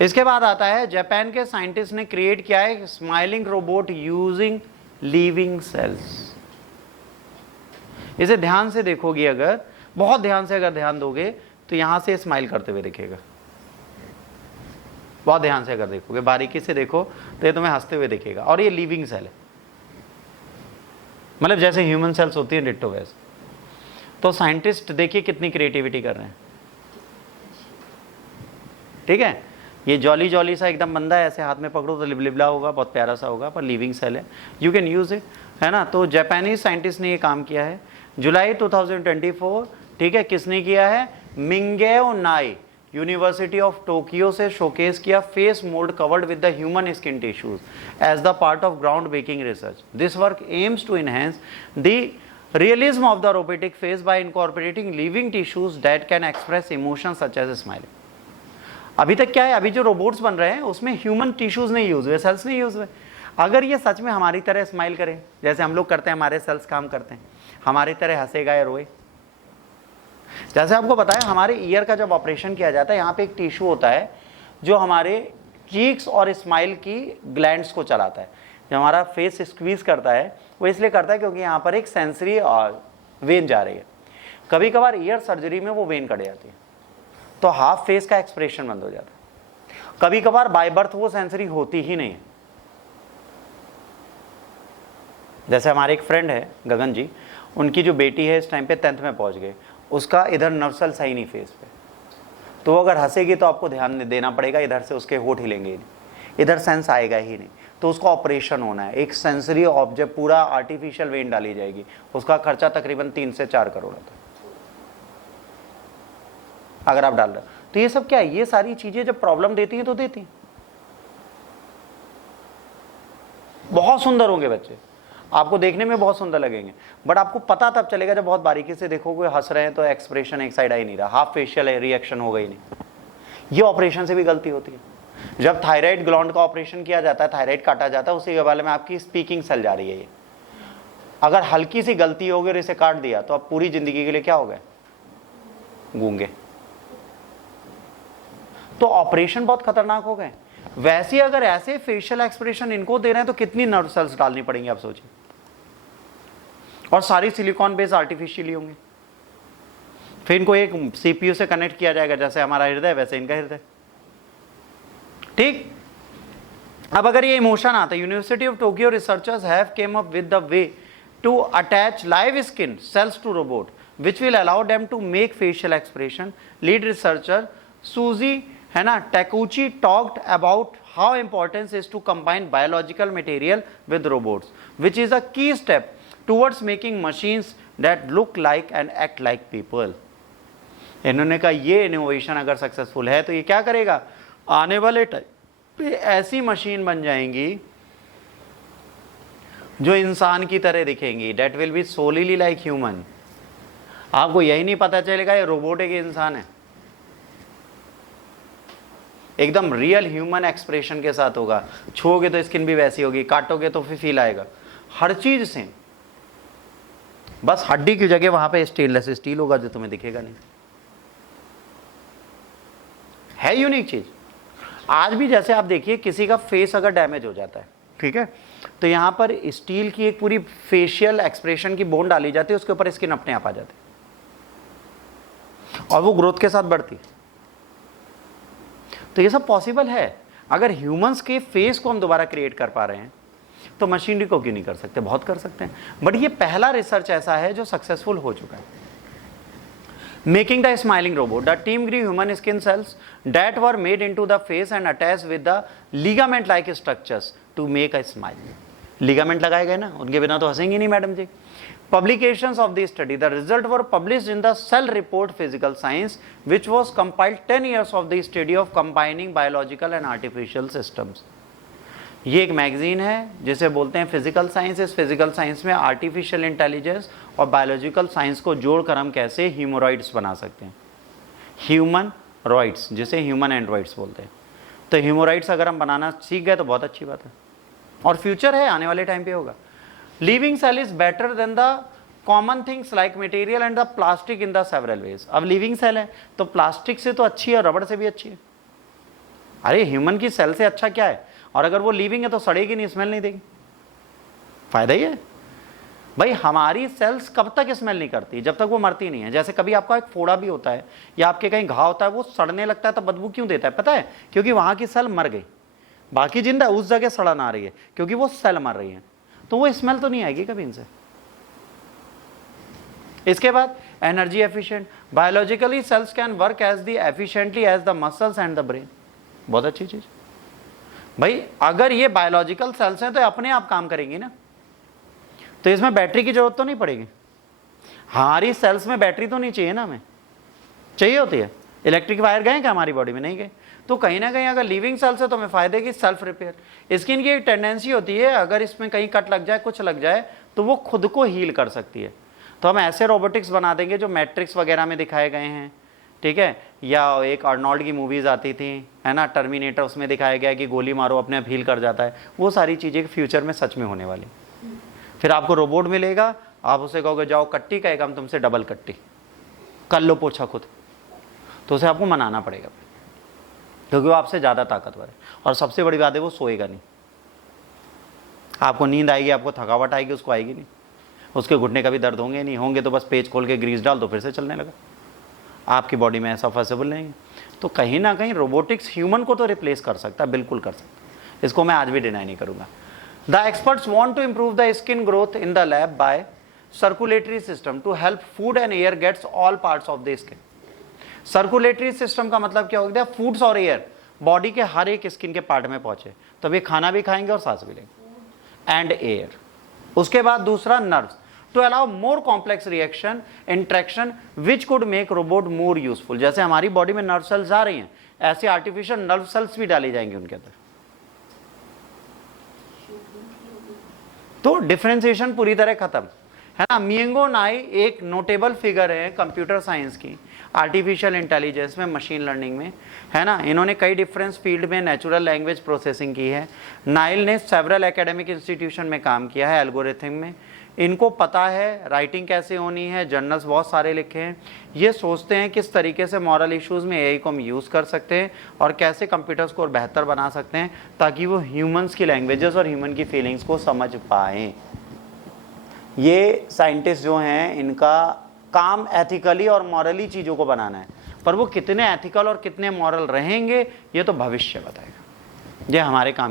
इसके बाद आता है जापान के साइंटिस्ट ने क्रिएट किया है smiling robot using living cells. इसे ध्यान से देखोगे, अगर बहुत ध्यान से अगर ध्यान दोगे तो यहां से स्माइल करते हुए दिखेगा। बहुत ध्यान से अगर देखोगे, बारीकी से देखो तो ये तुम्हें हंसते हुए दिखेगा, और ये लिविंग सेल है, मतलब जैसे ह्यूमन सेल्स होती है डिट्टो वैसे। तो साइंटिस्ट देखिए कितनी क्रिएटिविटी कर रहे हैं, ठीक है। ये जॉली जॉली सा एकदम बंदा है, ऐसे हाथ में पकड़ो तो लिबलिबला होगा, बहुत प्यारा सा होगा, पर लिविंग सेल है, यू कैन यूज इट, है ना। तो जापानीज साइंटिस्ट ने ये काम किया है जुलाई 2024, ठीक है। किसने किया है? मिंगेओ नाई यूनिवर्सिटी ऑफ टोक्यो से शोकेस किया face mould covered with the human skin tissues as the part of ground breaking research. This work aims to enhance the realism of the robotic face by incorporating living tissues that can express emotions such as smiling। अभी तक क्या है, अभी जो robots बन रहे हैं उसमें ह्यूमन टिश्यूज नहीं यूज हुए, सेल्स नहीं यूज हुए। अगर ये सच में हमारी तरह स्माइल करें जैसे हम लोग करते हैं, हमारे सेल्स काम करते हैं, हमारी तरह हंसेगा या रोए। जैसे आपको पता है हमारे ईयर का जब ऑपरेशन किया जाता है, यहाँ पे एक टिश्यू होता है जो हमारे चीक्स और स्माइल की ग्लैंड्स को चलाता है। जब हमारा फेस स्क्वीज करता है वो इसलिए करता है क्योंकि यहाँ पर एक सेंसरी वेन जा रही है। कभी कभार ईयर सर्जरी में वो वेन कट जाती है तो हाफ फेस का एक्सप्रेशन बंद हो जाता है। कभी कभार बाय बर्थ वो सेंसरी होती ही नहीं है। जैसे हमारे एक फ्रेंड है गगन जी, उनकी जो बेटी है इस टाइम पे 10th में पहुंच गए, उसका इधर नर्सल सही नहीं फेस पे, तो वो अगर हंसेगी तो आपको ध्यान देना पड़ेगा, इधर से उसके होठ हिलेंगे ही नहीं, इधर सेंस आएगा ही नहीं, तो उसका ऑपरेशन होना है। एक सेंसरी ऑब्जेक्ट पूरा आर्टिफिशियल वेन डाली जाएगी, उसका खर्चा तकरीबन 3 से 4 करोड़ होता है अगर आप डाल रहे हो। तो ये सब क्या है, ये सारी चीजें जब प्रॉब्लम देती हैं तो देती हैं। बहुत सुंदर होंगे बच्चे, आपको देखने में बहुत सुंदर लगेंगे, बट आपको पता तब चलेगा जब बहुत बारीकी से देखोगे, हंस रहे हैं तो एक्सप्रेशन एक साइड आ ही नहीं रहा, हाफ फेशियल रिएक्शन हो गई नहीं। ये ऑपरेशन से भी गलती होती है। जब थायराइड ग्लैंड का ऑपरेशन किया जाता है, थायराइड काटा जाता है, उसी के बारे में आपकी स्पीकिंग सेल जा रही है। ये अगर हल्की सी गलती हो गई और इसे काट दिया तो आप पूरी जिंदगी के लिए क्या हो गए? गूंगे। तो ऑपरेशन बहुत खतरनाक हो गए। वैसे अगर ऐसे फेशियल एक्सप्रेशन इनको दे रहे हैं तो कितनी नर्व सेल्स डालनी पड़ेंगी आप सोचिए, और सारी सिलिकॉन बेस्ड आर्टिफिशियली होंगे। फिर इनको एक सीपीयू से कनेक्ट किया जाएगा, जैसे हमारा हृदय वैसे इनका हृदय, ठीक। अब अगर ये इमोशन आता है, University of Tokyo researchers have come up with the way to attach live skin cells to robot which will allow them to make facial expression. Lead researcher Shoji, है ना, Takeuchi talked about how importance is to combine biological material with robots which is a key step towards making machines that look like and act like people. इन्होंने कहा ये innovation अगर successful है तो ये क्या करेगा, आने वाले टाइम पे ऐसी मशीन बन जाएंगी जो इंसान की तरह दिखेंगी, that will be solely like human. आपको यही नहीं पता चलेगा ये रोबोट है कि इंसान है, एकदम रियल ह्यूमन एक्सप्रेशन के साथ होगा। छुओगे तो स्किन भी वैसी होगी, काटोगे तो फिर फील आएगा, हर चीज सेम, बस हड्डी की जगह वहां पे स्टेनलेस स्टील होगा जो तुम्हें दिखेगा नहीं। है यूनिक चीज। आज भी जैसे आप देखिए किसी का फेस अगर डैमेज हो जाता है, ठीक है, तो यहां पर स्टील की एक पूरी फेशियल एक्सप्रेशन की बोन डाली जाती है, उसके ऊपर स्किन अपने आप आ जाती है और वो ग्रोथ के साथ बढ़ती है। तो ये सब पॉसिबल है। अगर ह्यूमंस के फेस को हम दोबारा क्रिएट कर पा रहे हैं तो मशीनरी को क्यों नहीं कर सकते? बहुत कर सकते हैं। बट ये पहला रिसर्च ऐसा है जो सक्सेसफुल हो चुका है। Making the smiling robot, the team grew human skin cells that were made into the face and attached with the ligament-like structures to make a smile. Ligament लगाए गए ना, उनके बिना तो हंसेंगी नहीं मैडम जी। Publications of the study, the result were published in the Cell Report Physical Science, which was compiled 10 years of the study of combining biological and artificial systems. ये एक मैगजीन है जिसे बोलते हैं फिजिकल साइंस। इस physical science में artificial intelligence और biological science को जोड़कर हम कैसे ह्यूमरॉइड्स बना सकते हैं, ह्यूमन रॉइड्स, जिसे ह्यूमन एंड्रॉइड्स बोलते हैं। तो ह्यूमरॉइड्स अगर हम बनाना सीख गए तो बहुत अच्छी बात है, और फ्यूचर है, आने वाले टाइम पे होगा। Living cell is better than the common things like material and the plastic in the several ways. अब लिविंग सेल है तो प्लास्टिक से तो अच्छी है, रबड़ से भी अच्छी है। अरे ह्यूमन की सेल से अच्छा क्या है, और अगर वो लिविंग है तो सड़ेगी नहीं, स्मेल नहीं देगी, फायदा ही है भाई। हमारी सेल्स कब तक स्मेल नहीं करती, जब तक वो मरती नहीं है। जैसे कभी आपका एक फोड़ा भी होता है या आपके कहीं घाव होता है, वो सड़ने लगता है तो बदबू क्यों देता है, पता है? क्योंकि वहां की सेल मर गई, बाकी जिंदा उस जगह सड़न आ रही है क्योंकि वो सेल मर रही है, तो वो स्मेल तो नहीं आएगी कभी इनसे। इसके बाद energy efficient, biologically cells can work as the efficiently as the muscles and the brain. बहुत अच्छी चीज भाई, अगर ये बायोलॉजिकल सेल्स हैं तो अपने आप काम करेंगी ना, तो इसमें बैटरी की जरूरत तो नहीं पड़ेगी। हमारी सेल्स में बैटरी तो नहीं चाहिए ना, हमें चाहिए होती है। इलेक्ट्रिक वायर गए क्या हमारी बॉडी में? नहीं गए। तो कहीं ना कहीं अगर लिविंग सेल्स है तो हमें फायदे की सेल्फ रिपेयर। स्किन की एक टेंडेंसी होती है, अगर इसमें कहीं कट लग जाए, कुछ लग जाए, तो वो खुद को हील कर सकती है। तो हम ऐसे रोबोटिक्स बना देंगे जो मैट्रिक्स वगैरह में दिखाए गए हैं, ठीक है, या एक अर्नोल्ड की मूवीज आती थी, है ना, टर्मिनेटर, उसमें दिखाया गया कि गोली मारो अपने आप हील कर जाता है। वो सारी चीज़ें फ्यूचर में सच में होने वाली। फिर आपको रोबोट मिलेगा, आप उसे कहोगे जाओ कट्टी, कहेगा हम तुमसे डबल कट्टी, कर लो पोछा खुद, तो उसे आपको मनाना पड़ेगा क्योंकि वो आपसे ज़्यादा ताकतवर है। और सबसे बड़ी बात है, वो सोएगा नहीं। आपको नींद आएगी, आपको थकावट आएगी, उसको आएगी नहीं। उसके घुटने का भी दर्द होंगे नहीं, होंगे तो बस पेज खोल के ग्रीस डाल दो, फिर से चलने लगा। आपकी बॉडी में ऐसा पॉसिबल नहीं है। तो कहीं ना कहीं रोबोटिक्स ह्यूमन को तो रिप्लेस कर सकता है, बिल्कुल कर सकता है, इसको मैं आज भी डिनाई नहीं करूंगा। The experts want to improve the skin growth in the lab by circulatory system to help food and air gets all parts of the skin. Circulatory system का मतलब क्या हो गया? फूड्स और एयर बॉडी के हर एक स्किन के part में पहुंचे, तब ये खाना भी खाएंगे और सांस भी लेंगे, एंड एयर। उसके बाद दूसरा nerves, to allow more complex reaction interaction which could make robot more useful. जैसे हमारी बॉडी में नर्व सेल्स आ रही हैं, ऐसे आर्टिफिशियल नर्व सेल्स भी डाली जाएंगी उनके अंदर। तो डिफरेंशिएशन पूरी तरह खत्म है ना। मिएंगो नाई एक नोटेबल फिगर है कंप्यूटर साइंस की, आर्टिफिशियल इंटेलिजेंस में, मशीन लर्निंग में, है ना। इन्होंने कई डिफरेंस फील्ड में नेचुरल लैंग्वेज प्रोसेसिंग की है। नाइल ने सेवरल एकेडमिक इंस्टीट्यूशन में काम किया है एल्गोरिथम में। इनको पता है राइटिंग कैसे होनी है, जर्नल्स बहुत सारे लिखे हैं। ये सोचते हैं किस तरीके से मॉरल इश्यूज़ में एआई को हम यूज़ कर सकते हैं और कैसे कंप्यूटर्स को और बेहतर बना सकते हैं ताकि वो ह्यूमंस की लैंग्वेजेस और ह्यूमन की फीलिंग्स को समझ पाएँ। ये साइंटिस्ट जो हैं, इनका काम एथिकली और मॉरली चीज़ों को बनाना है, पर वो कितने एथिकल और कितने मॉरल रहेंगे ये तो भविष्य बताएगा। ये हमारे काम